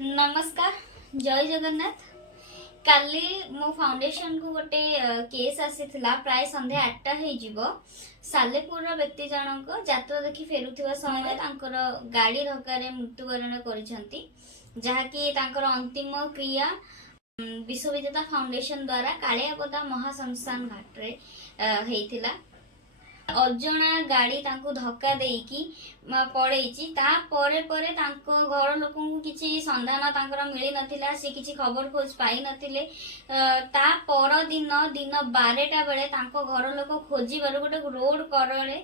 नमस्कार, जय जगन्नाथ। काली मो फाउंडेशन को गोटे केस आसीथिला प्राय संध्या 8टा हेजिबो। सालेपुर व्यक्ति जनक यात्रा देखि फेरुथिबा समय तांकर गाड़ी धक्कारे मृत्युवरण करिसंती, जहाँकि तांकर अंतिम क्रिया विश्वविजेता फाउंडेशन द्वारा कालियाबदा महाश्मशान घाट रे हेइथिला। अजणा गाड़ी तांको धक्का देकी पड़ेची ता परे परे तांको घर लोकन किछि संधान तांकर मिली नथिला, से किछि खबर खोज पाई नथिले। ता पर दिन 12टा बेले तांको घर लोक खोजिबार गोटे रोड करले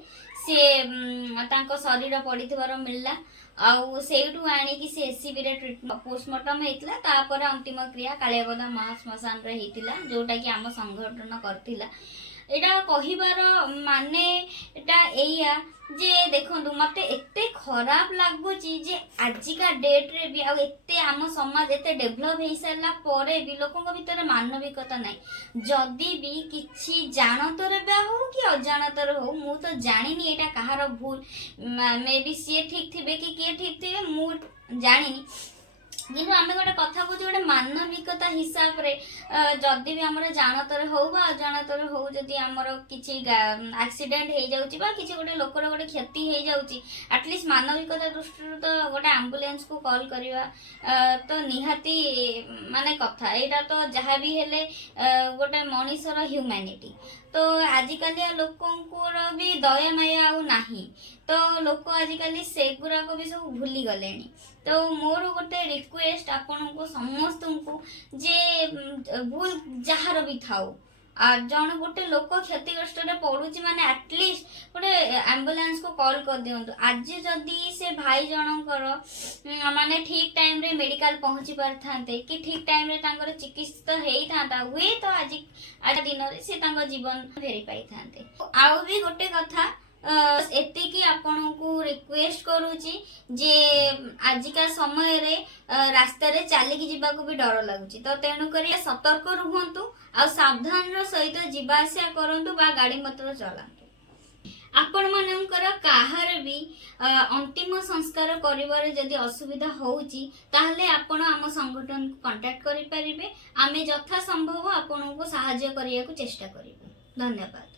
से तांको शरीर पड़िथिबार मिलला। आउ सेठू आनिकी से एससीबी रे ट्रीटमेंट पोस्टमार्टम हेतिला। तापर अंतिम क्रिया कालियाबदा महाश्मशान रे हेतिला, जोटा कि आम संगठन करथिला। एटा कहिबार माने एटा एया जे देखंतु मते एते खराब लागुची जे आजिका डेट रे भी आ एते आम समाज एते डेवलप हेई सारला परे भी लोकन भितर मानविकता नाही। जदी भी किछि जानतर बे हो कि अजानतर हो, मु तो जानिनी एटा कहार भूल, मे बी सी ठीक थिबे कि के ठीक थिबे मु जानिनी। किंतु आम गोटे कथा कहे गोटे मानविकता हिसाब रे जदि भी आमर जानतर हो बा अजानतर हो, जदि आमर किछि एक्सीडेंट हो जाउची बा किछि गोटे लोकर गोटे क्षति हो जाउची, एटलिस्ट मानविकता दृष्टि तो गोटे एम्बुलेंस को कॉल करिवा तो निहाती माने कथा एटा तो जहाँ भी हेले गोटे मनीषर ह्यूमैनिटी। तो आजिकल लोकंर भी दया माया आउ नाही, तो लोक आजिकल सेगुराक भी सब भूली गलेनी। तो मोर गोटे रिक्वेस्ट आपण को समस्त को जे भूल जहार भी थाउ आ जन गोटे लोक क्षतिग्रस्त रे पड़ुची माने एटलिस्ट गोटे एम्बुलेंस को कॉल कर दियंतु। आज जदी से भाई जनकर माने ठीक टाइम रे मेडिकल पहुंची पार थांते कि ठीक टाइम रे तांकर चिकित्सा हेई थांता हुए तो आज दिन रे से तांकर जीवन फेरी पाई थांते। आउ भी गोटे कथा एतिकी आपन को रिक्वेस्ट करूची जे आजिका समय रे रास्ता रे चली की जीवा को भी डर लगुची, तो तेणु करी सतर्क रुहंतु आ सावधान रो सहित जीवा आसिया करंतु बा गाड़ी मटर चलांतु। आपण मानकर काहार भी अंतिम संस्कार करिवारे जदि असुविधा होउची ताहले आपण आम संगठन को कांटेक्ट करि परिबे। आमे यथा संभव आपण को सहायता करिया को चेष्टा करिबे। धन्यवाद।